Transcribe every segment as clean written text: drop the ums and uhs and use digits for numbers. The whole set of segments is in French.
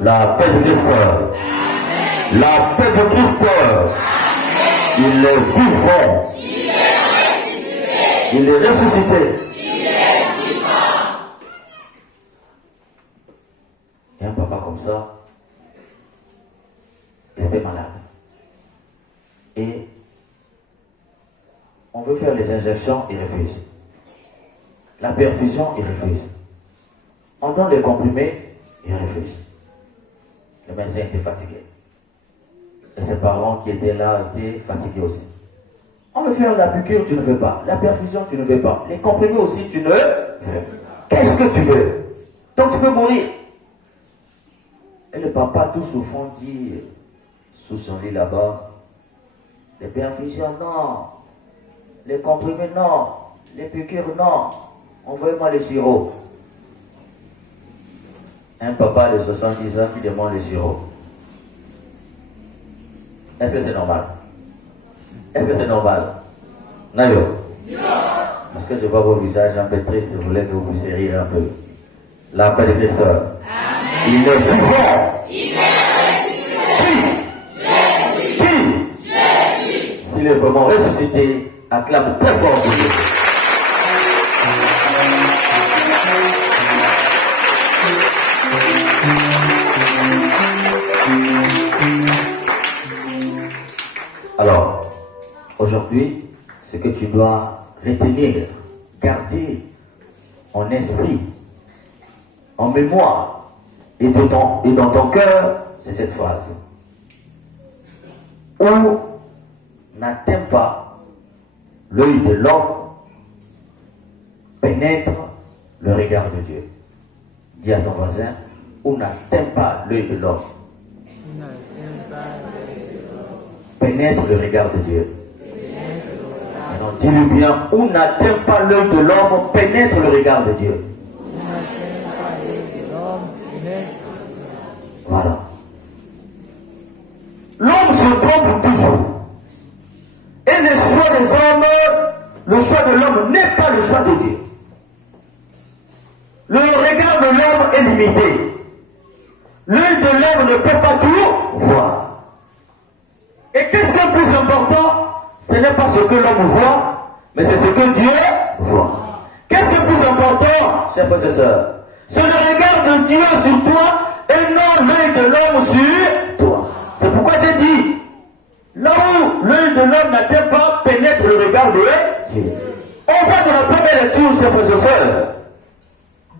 La paix de Christ. La paix de Christ. Il est vivant. Il est ressuscité. Il y a un papa comme ça. Il était malade. Et on veut faire les injections, il refuse. La perfusion, il refuse. On donne les comprimés, il refuse. Le médecin était fatigué. Et ses parents qui étaient là étaient fatigués aussi. On veut faire la piqûre, tu ne veux pas. La perfusion, tu ne veux pas. Les comprimés aussi, tu ne veux pas. Qu'est-ce que tu veux? Donc tu peux mourir. Et le papa, tout souffrant, dit sous son lit là-bas, les perfusions, non. Les comprimés, non. Les piqûres, non. Envoyez-moi le sirop. Un papa de 70 ans qui demande le sirop. Est-ce que c'est normal? Est-ce que c'est normal? Nayo? Parce que je vois vos visages un peu tristes, je voulais que vous puissiez rire un peu. La paix de Christ. Il est vivant. Il est ressuscité. Jésus. S'il est vraiment ressuscité, acclame très fort pour Dieu. Alors, aujourd'hui, ce que tu dois retenir, garder en esprit, en mémoire et dans ton cœur, c'est cette phrase. Où n'atteint pas l'œil de l'homme, pénètre le regard de Dieu. Dis à ton voisin, où n'atteint pas l'œil de l'homme, pénètre le regard de Dieu. Alors dis-le bien, où n'atteint pas l'œil de l'homme, pénètre le regard de Dieu. Voilà. L'homme se trompe toujours. Et le choix des hommes, le choix de l'homme n'est pas le choix de Dieu. Le regard de l'homme est limité. L'œil de l'homme ne peut pas tout voir. Et qu'est-ce qui est plus important? Ce n'est pas ce que l'homme voit, mais c'est ce que Dieu voit. Qu'est-ce qui est plus important, chers frères et sœurs? C'est le regard de Dieu sur toi et non l'œil de l'homme sur toi. C'est pourquoi j'ai dit, là où l'œil de l'homme n'atteint pas, pénètre le regard de Dieu. On va dans la première lecture, chers frères et sœurs.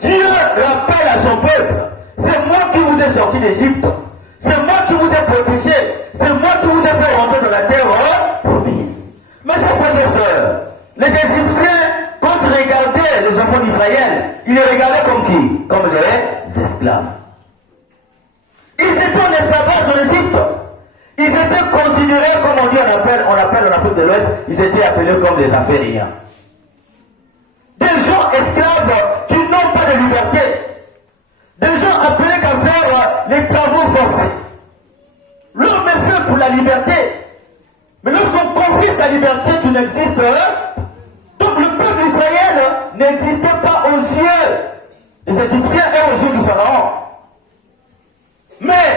Dieu rappelle à son peuple, c'est moi qui vous ai sorti d'Égypte. C'est moi qui vous ai protégé. C'est moi qui vous ai fait rentrer dans la terre promise. Mais chers frères et sœurs, les Égyptiens, quand ils regardaient les enfants d'Israël, ils les regardaient comme qui? Comme les esclaves. Ils étaient en esclavage en Égypte. Ils étaient considérés, comme on dit, on appelle en Afrique de l'Ouest, ils étaient appelés comme des affairiens. Des gens esclaves qui n'ont pas de liberté. Des gens appelés qu'à faire les travaux forcés. L'homme est fait pour la liberté. Mais lorsqu'on confisque la liberté, tu n'existes pas. Donc le peuple d'Israël n'existait pas aux yeux des Égyptiens et aux yeux du Pharaon. Mais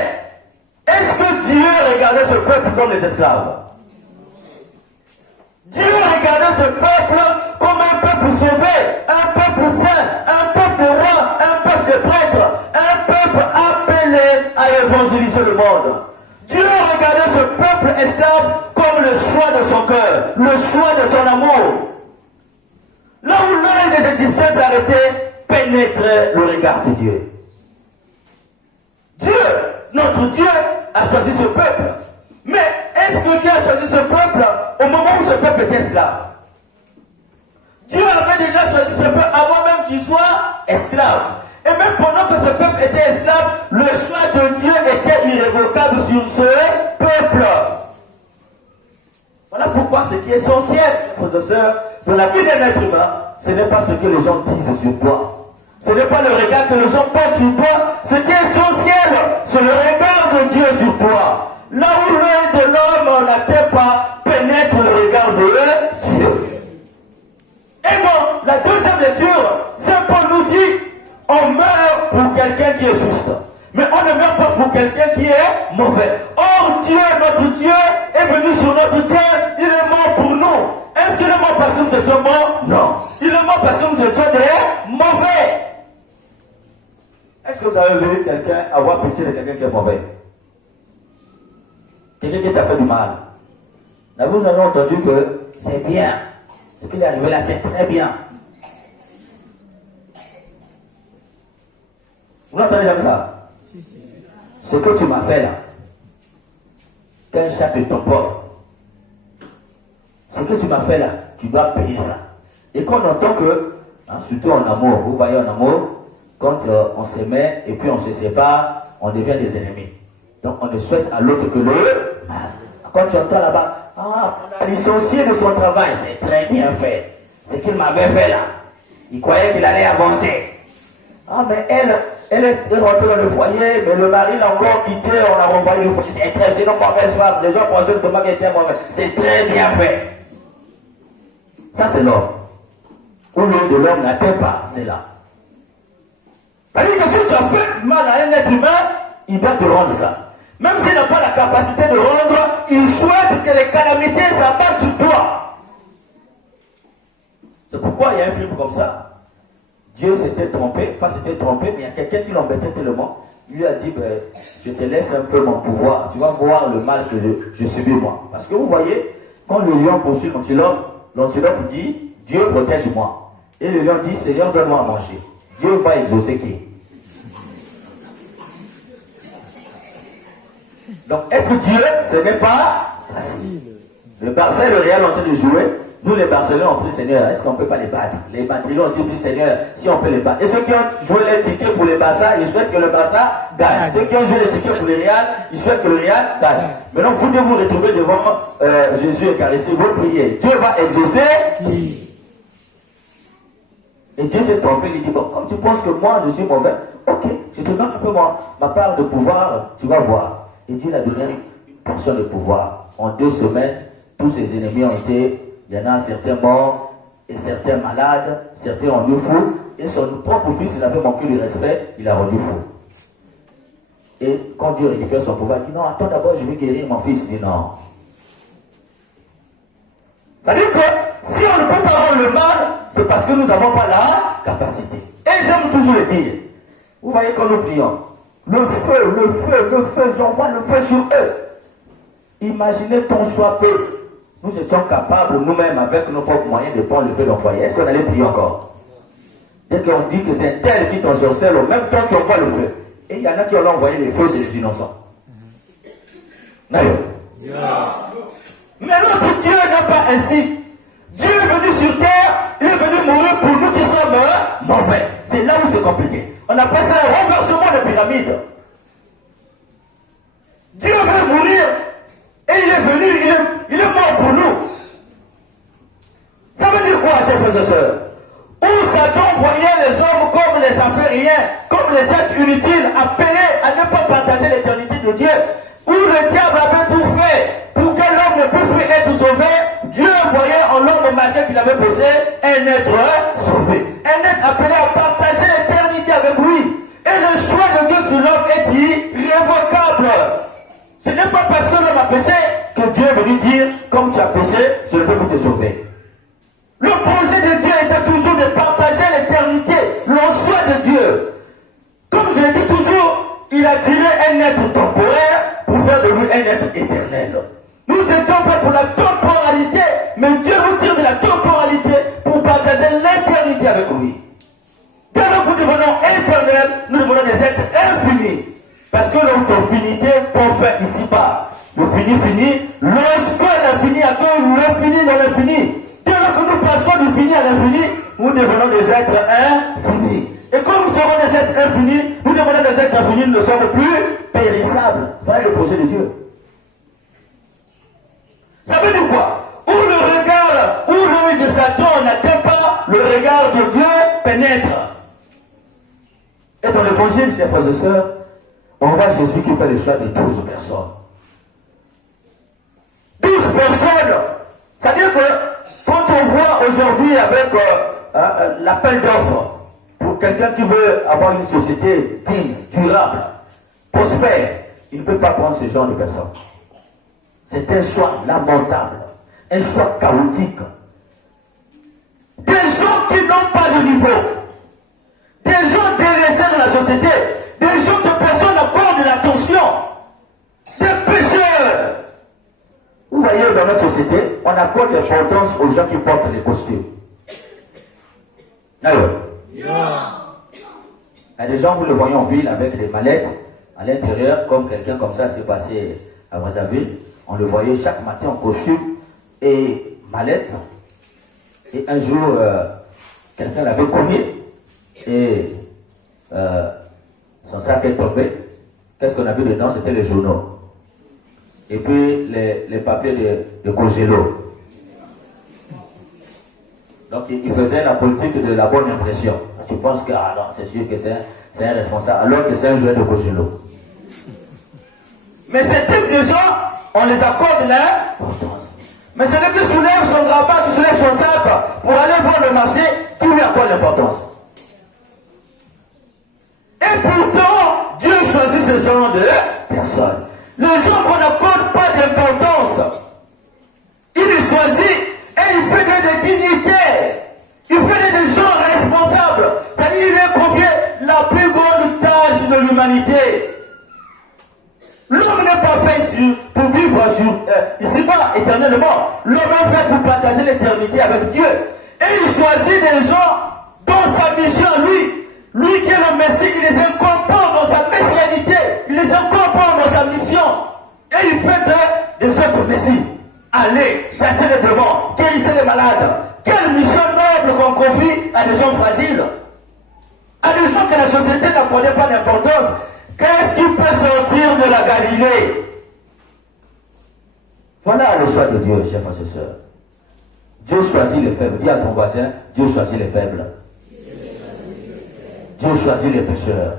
est-ce que Dieu regardait ce peuple comme des esclaves? Dieu regardait ce peuple comme un peuple sauvé, un peuple saint, un peuple roi, un peuple de prêtres, un peuple appelé à évangéliser le monde. Dieu regardait ce peuple esclave comme le choix de son cœur, le choix de son amour. Là où l'œil des Égyptiens s'arrêtait, pénétrait le regard de Dieu. Dieu, notre Dieu, a choisi ce peuple. Mais est-ce que Dieu a choisi ce peuple au moment où ce peuple était esclave? Dieu avait déjà choisi ce peuple avant même qu'il soit esclave. Et même pendant que ce peuple était esclave, le choix de Dieu était irrévocable sur ce peuple. Voilà pourquoi ce qui est essentiel, frères et sœurs, dans la vie d'un être humain, ce n'est pas ce que les gens disent sur toi. Ce n'est pas le regard que les gens portent sur toi. Ce qui est essentiel, c'est le regard de Dieu sur toi. Là où l'œil de l'homme n'atteint pas, pénètre le regard de Dieu. pour quelqu'un qui est juste. Mais on ne meurt pas pour quelqu'un qui est mauvais. Or, Dieu, notre Dieu, est venu sur notre terre, il est mort pour nous. Est-ce qu'il est mort parce que nous étions morts? Non. Il est mort parce que nous étions des mauvais. Est-ce que vous avez vu quelqu'un avoir pitié de quelqu'un qui est mauvais? Quelqu'un qui t'a fait du mal. Vous avez entendu que c'est bien. Ce qui est arrivé là, c'est très bien. Vous n'entendez jamais ça? Ce que tu m'as fait là, qu'un chat te t'emporte. Ce que tu m'as fait là, tu dois payer ça. Et quand on entend que, surtout en amour, vous voyez en amour, quand on s'aimait et puis on se sépare, on devient des ennemis. Donc on ne souhaite à l'autre que le mal. Quand tu entends là-bas, on a licencié de son travail, c'est très bien fait. Ce qu'il m'avait fait là, il croyait qu'il allait avancer. Mais elle est rentrée dans le foyer, mais le mari l'a encore quitté, on l'a renvoyé le foyer. C'est une mauvaise femme. Les gens pensaient que qu'elle était mauvaise. C'est très bien fait. Ça, c'est l'homme. Où l'homme de l'homme n'atteint pas, c'est là. C'est-à-dire que si tu as fait mal à un être humain, il va te rendre ça. Même s'il n'a pas la capacité de rendre, il souhaite que les calamités s'abattent sur toi. C'est pourquoi il y a un film comme ça. Dieu s'était trompé, pas s'était trompé, mais il y a quelqu'un qui l'embêtait tellement. Il lui a dit, je te laisse un peu mon pouvoir. Tu vas voir le mal que je subis moi. Parce que vous voyez, quand le lion poursuit l'antilope dit, Dieu protège-moi. Et le lion dit, Seigneur, donne-moi à manger. Dieu va exaucer qui? Donc être Dieu, ce n'est pas facile. Le Barça et le Real ont en train de jouer. Nous les Barcelonais ont pris Seigneur, est-ce qu'on ne peut pas les battre? Les Madrilènes ont aussi pris Seigneur, si on peut les battre. Et ceux qui ont joué les tickets pour les Barça, ils souhaitent que le Barça gagne. Ceux qui ont joué les tickets pour le Real, ils souhaitent que le Real gagne. Maintenant, vous devez vous retrouver devant Jésus eucharistique, vous priez. Dieu va exaucer. Et Dieu s'est trompé, il dit, bon, comme tu penses que moi je suis mauvais, ok, je te donne un peu ma part de pouvoir, tu vas voir. Et Dieu a donné une portion de pouvoir. En 2 semaines, tous ses ennemis ont été, il y en a certains morts, et certains malades, certains rendus fous, et son propre fils, il avait manqué de respect, il a rendu fou. Et quand Dieu récupère son pouvoir, il dit, non, attends d'abord, je vais guérir mon fils. Il dit, non. C'est-à-dire que si on ne peut pas avoir le mal, c'est parce que nous n'avons pas la capacité. Et j'aime toujours le dire. Vous voyez quand nous prions, le feu, j'envoie le feu sur eux. Imaginez ton soit peu. Nous étions capables nous-mêmes avec nos propres moyens de prendre le feu d'envoyer. Est-ce qu'on allait prier encore? Dès qu'on dit que c'est un tel qui t'ensorcelle, au même temps tu envoies le feu. Et il y en a qui ont envoyé les feux des innocents. D'ailleurs. Mais notre Dieu n'est pas ainsi. Dieu est venu sur terre, il est venu mourir pour nous qui sommes mauvais. C'est là où c'est compliqué. On appelle ça un renversement de pyramide. Dieu veut mourir et il est venu, il est mort pour nous. Ça veut dire quoi, chers frères et sœurs? Où Satan voyait les hommes comme les affairiens, comme les êtres inutiles, appelés à ne pas partager l'éternité de Dieu, où le diable avait tout fait pour que l'homme ne puisse plus être sauvé, Dieu voyait en l'homme malgré qu'il avait posé un être sauvé, un être appelé à partager l'éternité avec lui. Et le choix de Dieu sur l'homme est irrévocable. Ce n'est pas parce que l'homme a péché que Dieu est venu dire, comme tu as péché, je ne peux plus te sauver. Le projet de Dieu était toujours de partager l'éternité, le choix de Dieu. Comme je l'ai dit toujours, il a tiré un être temporaire pour faire de lui un être éternel. Nous étions faits pour la temporalité, mais Dieu nous tire de la temporalité pour partager l'éternité avec lui. Dès que nous devenons éternels, nous devenons des êtres infinis. Parce que notre finité qu'on fait ici-bas, le fini, lorsque l'infini attend l'infini dans l'infini. Dès que nous passons du fini à l'infini, nous devenons des êtres infinis. Et comme nous serons des êtres infinis, nous devenons des êtres infinis, nous ne sommes plus périssables. Voilà le projet de Dieu. Ça veut dire quoi? Où le regard, où l'œil de Satan n'atteint pas, le regard de Dieu pénètre. Et dans l'évangile, chers frères et sœurs, on voit Jésus qui fait le choix de 12 personnes. 12 personnes! C'est-à-dire que quand on voit aujourd'hui avec l'appel d'offres, Pour quelqu'un qui veut avoir une société digne, durable, prospère, il ne peut pas prendre ce genre de personnes. C'est un choix lamentable, un choix chaotique. Des gens qui n'ont pas de niveau, des gens délaissés dans la société, des gens que personne n'accorde l'attention, des pécheurs. Vous voyez, dans notre société, on accorde l'importance aux gens qui portent les costumes. Alors, il y a des gens, vous le voyez en ville avec des mallettes à l'intérieur, comme quelqu'un comme ça s'est passé à Brazzaville. On le voyait chaque matin en costume et mallette. Et un jour, quelqu'un l'avait cogné et son sac est tombé. Qu'est-ce qu'on a vu dedans? C'était les journaux. Et puis les papiers de Cogelo. Donc il faisait la politique de la bonne impression. Tu penses que ah non, c'est sûr que c'est un responsable, alors que c'est un joueur de Cogelo. Mais ces types de gens, on les accorde l'importance. Mais celui qui soulève son grabat, qui soulève son sac pour aller voir le marché, qui lui accorde l'importance. Et pourtant, Dieu choisit ce genre de personnes. Les gens qu'on n'accorde pas d'importance, il les choisit et il fait des dignitaires. Il fait des gens responsables. C'est-à-dire qu'il lui confié la plus grande tâche de l'humanité. L'homme n'est pas fait pour vivre ici-bas éternellement. L'homme est fait pour partager l'éternité avec Dieu. Et il choisit des gens dans sa mission, lui qui est le Messie, il les incorpore dans sa messianité, il les incorpore dans sa mission. Et il fait des autres Messies. Allez, chasser les démons, guérissez les malades. Quelle mission noble qu'on confie à des gens fragiles, à des gens que la société n'accordait pas d'importance. Qu'est-ce qui peut sortir de la Galilée? Voilà le choix de Dieu, chers frères et sœurs. Dieu choisit les faibles. Dis à ton voisin, Dieu choisit les faibles. Dieu choisit les pécheurs.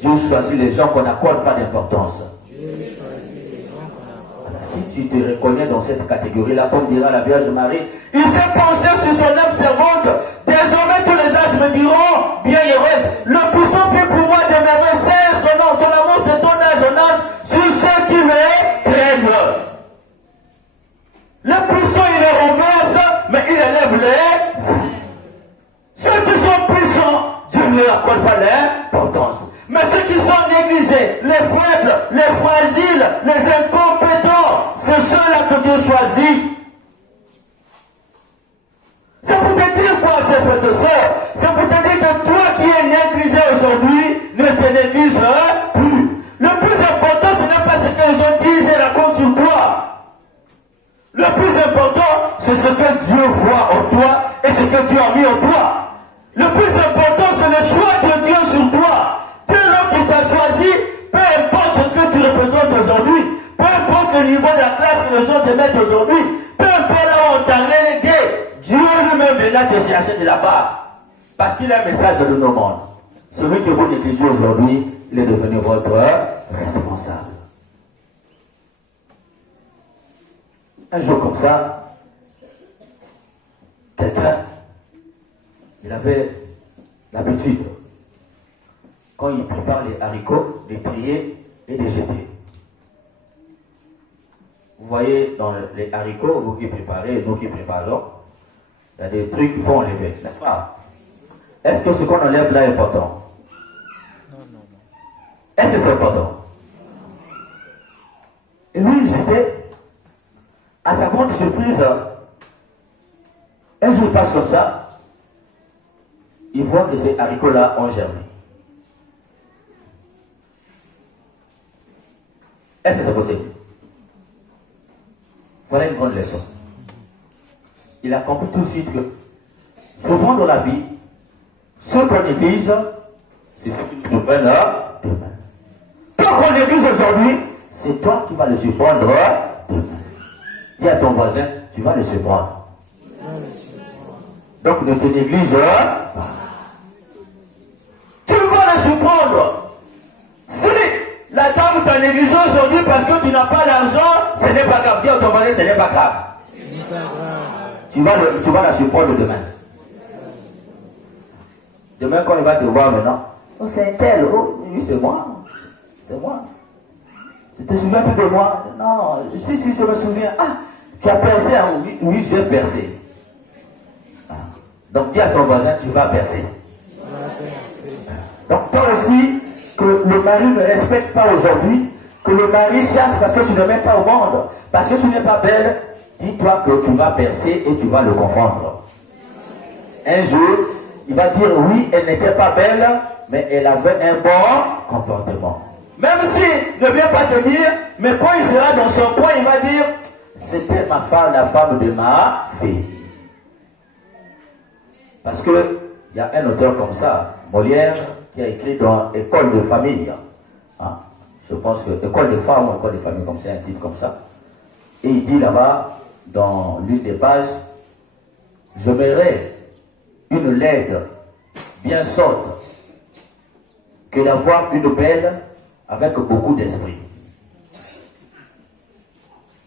Dieu choisit les gens qu'on n'accorde pas d'importance. Si tu te reconnais dans cette catégorie-là, comme dira la Vierge Marie, il s'est penché sur son âme servante. Désormais, tous les âges me diront, bienheureuse, le puissant fait pour moi de merveilles, c'est son nom, son amour, c'est ton âge, son âge, sur ceux qui me craignent. Le puissant, il les ramasse, mais il élève les. Ceux qui sont puissants, Dieu ne leur accorde pas l'importance. Mais ceux qui sont négligés, les faibles, les fragiles, les incompétents, c'est ceux-là que Dieu choisit. C'est pour te dire quoi, chers frères et sœurs? C'est pour te dire que toi qui es négligé aujourd'hui, ne te néglige plus. Le plus important, ce n'est pas ce que les gens disent et racontent sur toi. Le plus important, c'est ce que Dieu voit en toi et ce que Dieu a mis en toi. Le plus important, c'est le choix de Dieu sur toi. Dieu qui t'a choisi, peu importe ce que tu représentes aujourd'hui, peu importe le niveau de la classe que les gens te mettent aujourd'hui, peu importe là où on t'a relégué, Dieu lui-même viendra te chercher de là-bas. Parce qu'il a un message de nos mondes. Celui que vous négligez aujourd'hui, il est devenu votre responsable. Un jour comme ça, quelqu'un, il avait l'habitude, quand il prépare les haricots, de trier et de jeter. Vous voyez, dans les haricots, vous qui préparez, nous qui préparons, il y a des trucs qu'il faut enlever, n'est-ce pas? Est-ce que ce qu'on enlève là est important? Non. Est-ce que c'est important? Et lui, il jetait. À sa grande surprise, un jour il passe comme ça, il voit que ces haricots-là ont germé. Est-ce que c'est possible? Voilà une grande leçon. Il a compris tout de suite que souvent dans la vie, ce qu'on néglige, c'est ce qui nous surprennent demain. Tant qu'on néglige aujourd'hui, c'est toi qui vas le surprendre demain. Dis à ton voisin, tu vas le surprendre. Donc ne te néglige pas. Tu vas le surprendre. Si la dame t'a négligé aujourd'hui parce que tu n'as pas d'argent, ce n'est pas grave. Dis à ton voisin, ce n'est pas grave. Tu vas la surprendre demain. Demain, quand il va te voir maintenant, oh, c'est un tel, oh, oui, c'est moi. C'est moi. Tu te souviens plus de moi? Non, si je me souviens. Ah, tu as percé, hein? Oui, oui, j'ai percé. Ah. Donc dis à ton voisin, tu vas percer. Donc toi aussi, que le mari ne respecte pas aujourd'hui, que le mari chasse parce que tu ne mets pas au monde, parce que tu n'es pas belle, dis-toi que tu vas percer et tu vas le confondre. Un jour, il va dire oui, elle n'était pas belle, mais elle avait un bon comportement. Même s'il ne vient pas te dire, mais quand il sera dans son coin, il va dire, c'était ma femme, la femme de ma fille. Parce que il y a un auteur comme ça, Molière, qui a écrit dans École de famille. Hein? Je pense que École de femmes ou École de famille, comme c'est un titre comme ça. Et il dit là-bas, dans l'une des pages, je verrai une laide bien sotte que d'avoir une belle avec beaucoup d'esprit.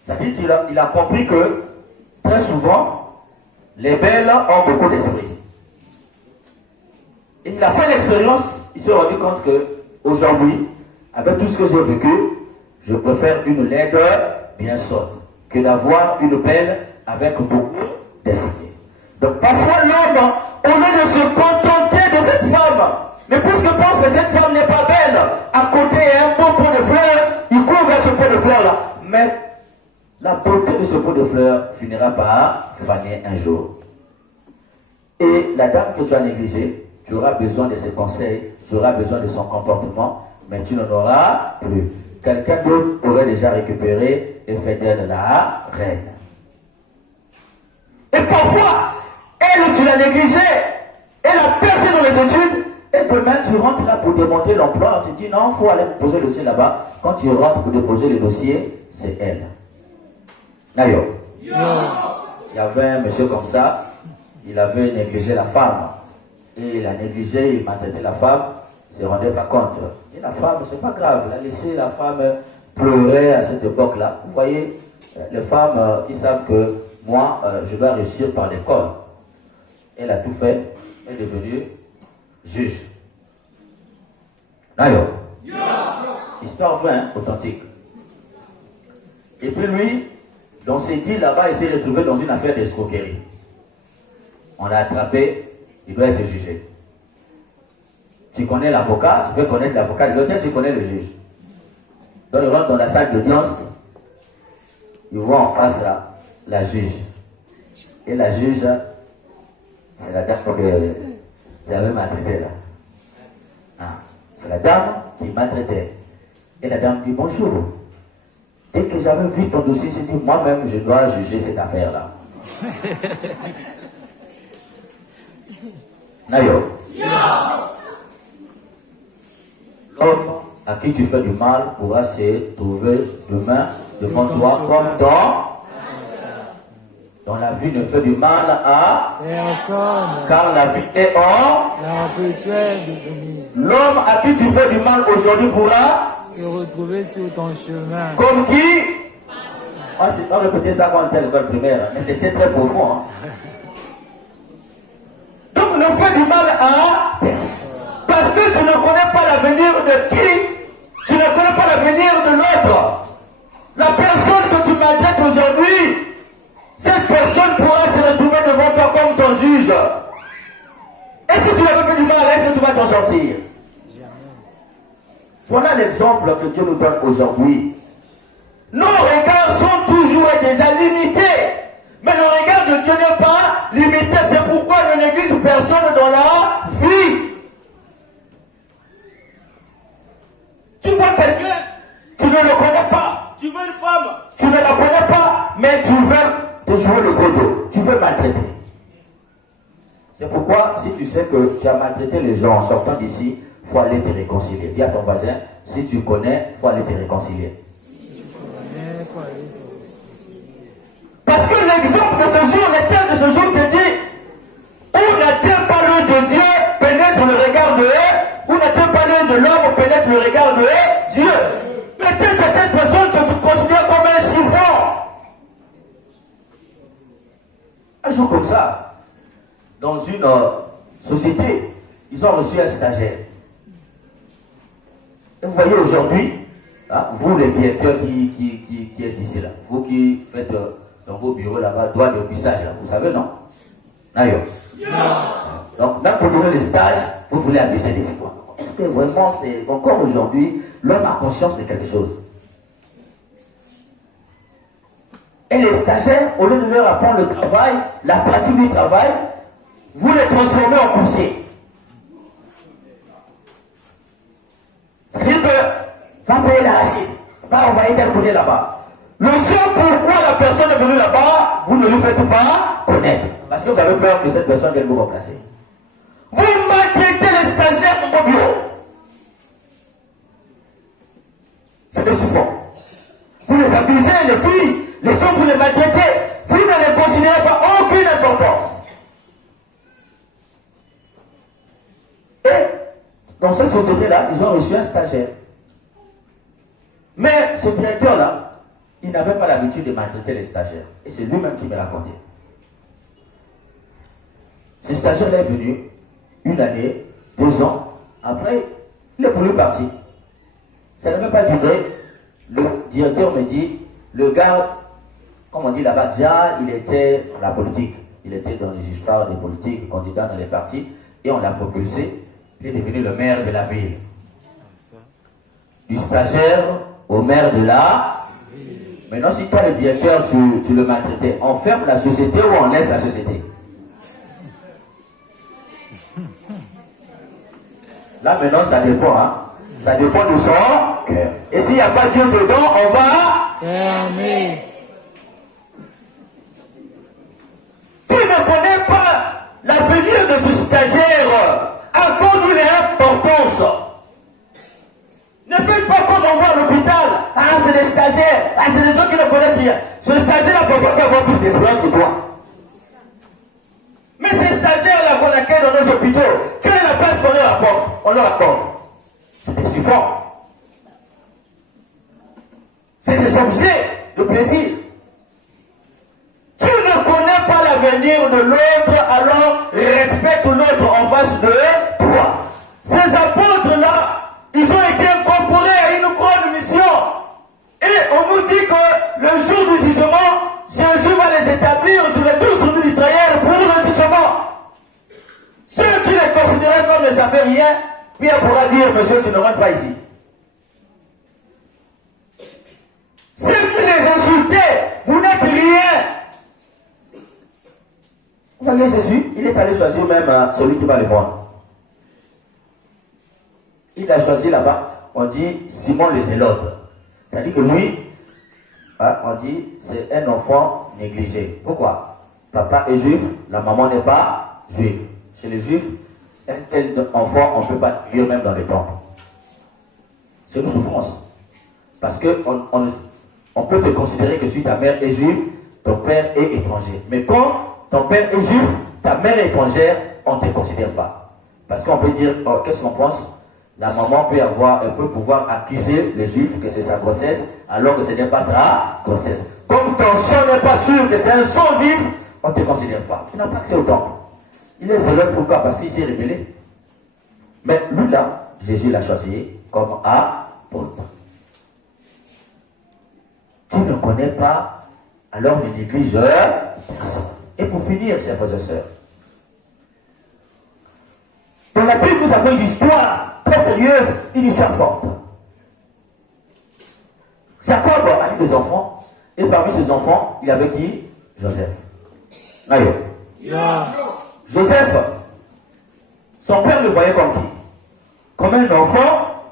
C'est-à-dire qu'il a compris que très souvent, les belles ont beaucoup d'esprit. Et il a fait l'expérience, il s'est rendu compte que aujourd'hui, avec tout ce que j'ai vécu, je préfère une laide bien sotte que d'avoir une belle avec beaucoup d'esprit. Donc parfois l'homme, au lieu de se contenter de cette femme, mais puisque pense que cette femme n'est pas belle, à côté il y a un beau pot de fleurs, il court vers ce pot de fleurs là. Mais la beauté de ce pot de fleurs finira par faner un jour. Et la dame que tu as négligée, tu auras besoin de ses conseils, tu auras besoin de son comportement, mais tu n'en auras plus. Quelqu'un d'autre aurait déjà récupéré et fait d'elle la reine. Et parfois, elle, tu l'as négligée, elle a percé dans les études, et demain tu rentres là pour demander l'emploi, tu dis non, il faut aller poser le dossier là-bas. Quand tu rentres pour déposer le dossier, c'est elle. D'ailleurs, il y avait un monsieur comme ça, il avait négligé la femme. Et il a négligé, il maltraitait la femme, il ne se rendait pas compte. Et la femme, c'est pas grave, il a laissé la femme pleurer à cette époque-là. Vous voyez, les femmes, ils savent que moi, je dois réussir par l'école. Elle a tout fait, elle est devenue juge. D'ailleurs, histoire vraie, hein, authentique. Et puis lui, dans ses dits là-bas, il s'est retrouvé dans une affaire d'escroquerie. On l'a attrapé. Il doit être jugé. Tu connais l'avocat, tu peux connaître l'avocat, il doit être, tu connais le juge. Donc il rentre dans la salle d'audience, il voit en face là, la juge. Et la juge, c'est la dame que j'avais maltraité là. Ah, c'est la dame qui maltraitait. Et la dame dit bonjour. Dès que j'avais vu ton dossier, j'ai dit moi-même je dois juger cette affaire là. Nayo. L'homme à qui tu fais du mal pourra se trouver demain devant toi comme dans la vie ne fait du mal à personne, car la vie est en l'homme à qui tu fais du mal aujourd'hui pourra se retrouver sur ton chemin. Comme qui? On répétait ça quand on était à l'école primaire, mais c'était très profond. Hein? Donc ne fais du mal à parce que tu ne connais pas l'avenir de qui, tu ne connais pas l'avenir de l'autre. La personne que tu maltraites aujourd'hui, cette personne pourra se retrouver devant toi comme ton juge. Et si tu avais fait du mal, est-ce que tu vas t'en sortir? Voilà l'exemple que Dieu nous donne aujourd'hui. Nos regards sont toujours et déjà limités. Mais le regard de Dieu n'est pas limité. C'est pourquoi il ne néglige personne dans la vie. Tu vois quelqu'un, tu ne le connais pas. Tu veux une femme, tu ne la connais pas, mais tu veux te jouer le godo. Tu veux maltraiter. C'est pourquoi, si tu sais que tu as maltraité les gens en sortant d'ici, il faut aller te réconcilier. Dis à ton voisin, si tu connais, il faut aller te réconcilier. Parce que l'exemple de ce jour, le terme de ce jour te dit, où n'a-t-il parlé de Dieu pénètre le regard de eux, où n'a-t-il parlé de l'homme pénètre le regard de eux, Dieu. Peut-être que cette personne que tu considères comme un chiffon, un jour comme ça, dans une société, ils ont reçu un stagiaire. Et vous voyez aujourd'hui, hein, vous les directeurs qui êtes ici là, vous qui faites dans vos bureaux là-bas, droit de puissage, là, vous savez non? D'ailleurs. Donc même pour donner les stages, vous voulez abuser des fois. Est-ce que vraiment c'est encore aujourd'hui, l'homme a conscience de quelque chose? Et les stagiaires, au lieu de leur apprendre le travail, la pratique du travail, vous les transformez en coursiers. C'est-à-dire que, va payer la racine, va envoyer tel côté là-bas. Le seul pourquoi la personne est venue là-bas, vous ne lui faites pas connaître. Parce que vous avez peur que cette personne vienne vous remplacer. Vous maltraitez les stagiaires dans vos bureaux. C'est des chiffons. Vous les abusez, les filles, les hommes, vous les maltraitez. Vous ne les considérez pas aucune importance. Et dans cette société-là, ils ont reçu un stagiaire. Mais ce directeur-là, il n'avait pas l'habitude de maltraiter les stagiaires. Et c'est lui-même qui me racontait. Ce stagiaire est venu 1 année, 2 ans. Après, il est pour lui parti. Ça n'a même pas duré. Le directeur me dit, le gars, comme on dit là-bas, déjà, il était dans la politique. Il était dans les histoires des politiques, candidat dans les partis. Et on l'a propulsé. Il est devenu le maire de la ville. Du stagiaire au maire de la ville. Maintenant, si toi, le directeur, tu le maltraitais, on ferme la société ou on laisse la société? Là, maintenant, ça dépend. Hein? Ça dépend de son cœur. Et s'il n'y a pas Dieu dedans, on va fermer. Tu ne connais pas l'avenir de ce stagiaire. Accorde-lui l'importance. Ne faites pas comme on voit à l'hôpital. Ah, c'est des stagiaires. Ah, c'est des gens qui ne connaissent rien. Ce stagiaire-là peut pas avoir plus d'expérience que toi. Mais ces stagiaires-là qu'on accueille dans nos hôpitaux, quelle est la place qu'on leur apporte? On leur accorde. C'est des supports. C'est des objets de plaisir. Tu ne connais pas l'avenir de l'autre, alors respecte l'autre en face de toi. Ces apôtres-là, ils ont été incorporés à une grande mission. Et on nous dit que le jour du jugement, Jésus va les établir sur les 12 tribus d'Israël pour le jugement. Ceux qui les considéraient comme des affaires rien, Pierre pourra dire, monsieur, tu ne rentres pas ici. Ceux qui les insultaient, vous n'êtes rien. Vous voyez Jésus, il est allé choisir même celui qui va le prendre. Il a choisi là-bas, on dit Simon le Zélote. C'est-à-dire que lui, on dit, c'est un enfant négligé. Pourquoi? Papa est juif, la maman n'est pas juive. Chez les juifs, un tel enfant, on ne peut pas vivre même dans les temples. C'est une souffrance. Parce qu'on peut te considérer que si ta mère est juive, ton père est étranger. Mais quand ton père est juif, ta mère est étrangère, on ne te considère pas. Parce qu'on peut dire, oh, qu'est-ce qu'on pense? La maman peut pouvoir accuser les juifs que c'est sa grossesse, alors que ce n'est pas sa grossesse. Comme ton sang n'est pas sûr que c'est un sang juif, on ne te considère pas. Tu n'as pas accès au temple. Il est zélé, pourquoi? Parce qu'il s'est révélé. Mais lui là, Jésus l'a choisi comme apôtre. Tu ne connais pas, alors ne néglige personne. Et pour finir, chers frères et sœurs, dans la Bible, nous avons une histoire très sérieuse, une histoire forte. Jacob a eu des enfants, et parmi ses enfants, il y avait qui? Joseph. Aïe. Yeah. Joseph, son père le voyait comme qui? Comme un enfant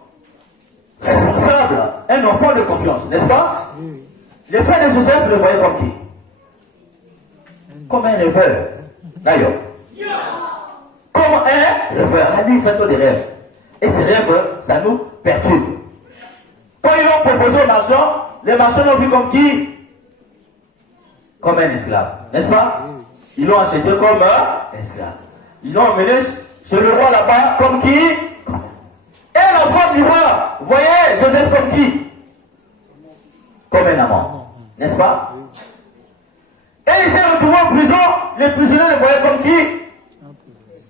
responsable, un enfant de confiance, n'est-ce pas? Oui. Les frères de Joseph le voyaient comme qui? Comme un rêveur. D'ailleurs. Comme un rêveur. Ah, lui, il fait trop des rêves. Et ces rêves, ça nous perturbe. Quand ils l'ont proposé aux marchands, les marchands l'ont vu comme qui? Comme un esclave. N'est-ce pas? Ils l'ont acheté comme un esclave. Ils l'ont emmené chez le roi là-bas comme qui? Et l'enfant du roi, vous voyez Joseph comme qui? Comme un amant. N'est-ce pas? Et il s'est retrouvé en prison, les prisonniers le voyaient comme qui?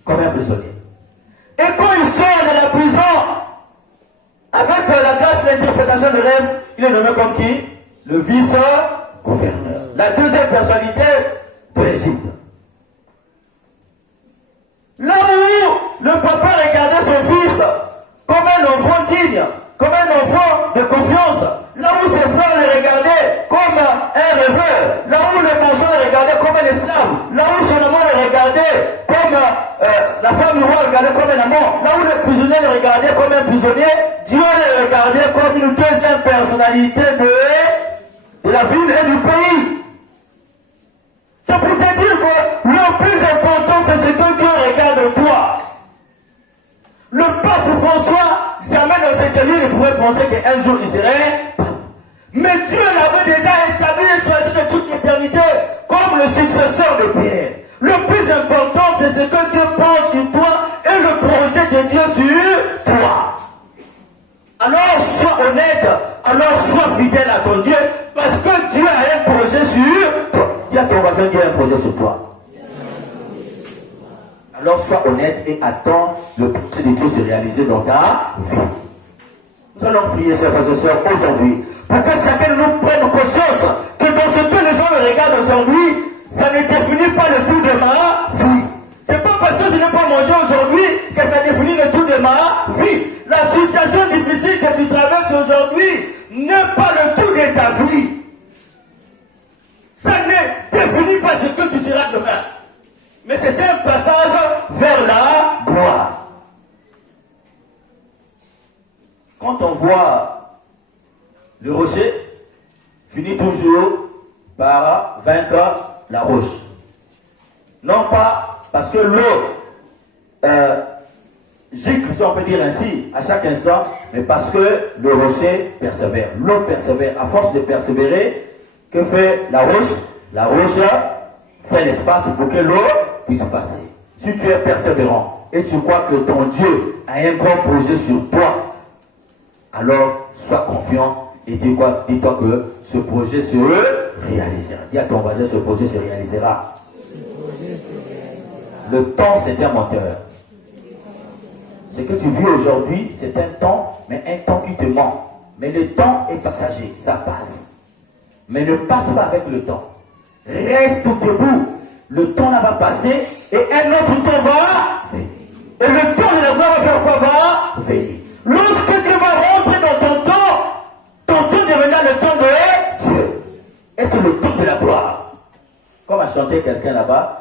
Comme un prisonnier. Et quand il sort de la prison, avec la grâce de l'interprétation de rêve, il est nommé comme qui? Le vice-gouverneur. La deuxième personnalité de l'Égypte. Là où le papa regardait son fils comme un enfant digne, comme un enfant de confiance, là où ses frères le regardaient comme un rêveur, là où le marchand le regardait comme un esclave, là où son amant le regardait comme la femme du roi le regardait comme un amant, là où le prisonnier le regardait comme un prisonnier, Dieu le regardait comme une deuxième personnalité de la ville et du pays. C'est pour te dire que le plus important, c'est ce que Dieu regarde de toi. Le pape François, jamais dans cette vie, ne pouvait penser qu'un jour il serait pape. Mais Dieu l'avait déjà établi et choisi de toute éternité comme le successeur de Pierre. Le plus important, c'est ce que Dieu pense sur toi et le projet de Dieu sur toi. Alors sois honnête, alors sois fidèle à ton Dieu, parce que Dieu a un projet sur toi. Dis à ton voisin, Dieu a un projet sur toi. Alors sois honnête et attends le projet de Dieu se réaliser dans ta vie. Nous allons prier, chers frères et sœurs, aujourd'hui, pour que chacun de nous prenne conscience que dans ce que les gens me regardent aujourd'hui, ça ne définit pas le tout de ma vie. C'est pas parce que je n'ai pas mangé aujourd'hui que ça définit le tout de ma vie. La situation difficile que tu traverses aujourd'hui n'est pas le tout de ta vie. Ça ne définit pas ce que tu seras demain. Mais c'est un passage vers la gloire. Quand on voit le rocher, finit toujours par vaincre la roche. Non pas parce que l'eau gicle, si on peut dire ainsi, à chaque instant, mais parce que le rocher persévère. L'eau persévère. À force de persévérer, que fait la roche? La roche fait l'espace pour que l'eau puisse passer. Si tu es persévérant et tu crois que ton Dieu a un grand projet sur toi, alors sois confiant et dis-toi que ce projet se réalisera. Dis à ton voisin, ce projet se réalisera. Le temps, c'est un moteur. Ce que tu vis aujourd'hui, c'est un temps, mais un temps qui te ment. Mais le temps est passager, ça passe. Mais ne passe pas avec le temps. Reste debout. Le temps là va passer et un autre temps va venir. Et le temps de la gloire va faire quoi? Va venir. Lorsque tu vas rentrer dans ton temps deviendra le temps de Dieu. Et c'est le temps de la gloire. Comme a chanté quelqu'un là-bas.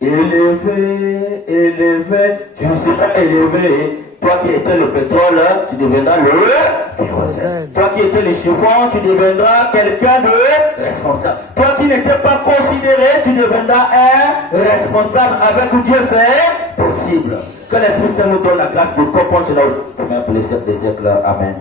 Élevé, élevé, tu seras élevé. Toi qui étais le pétrole, tu deviendras le kérosène. Toi qui étais le chiffon, tu deviendras quelqu'un de responsable. Toi qui n'étais pas considéré, tu deviendras un responsable. Avec Dieu, c'est possible. Que l'Esprit Saint nous donne la grâce de comprendre cela pour les siècles des siècles. Amen.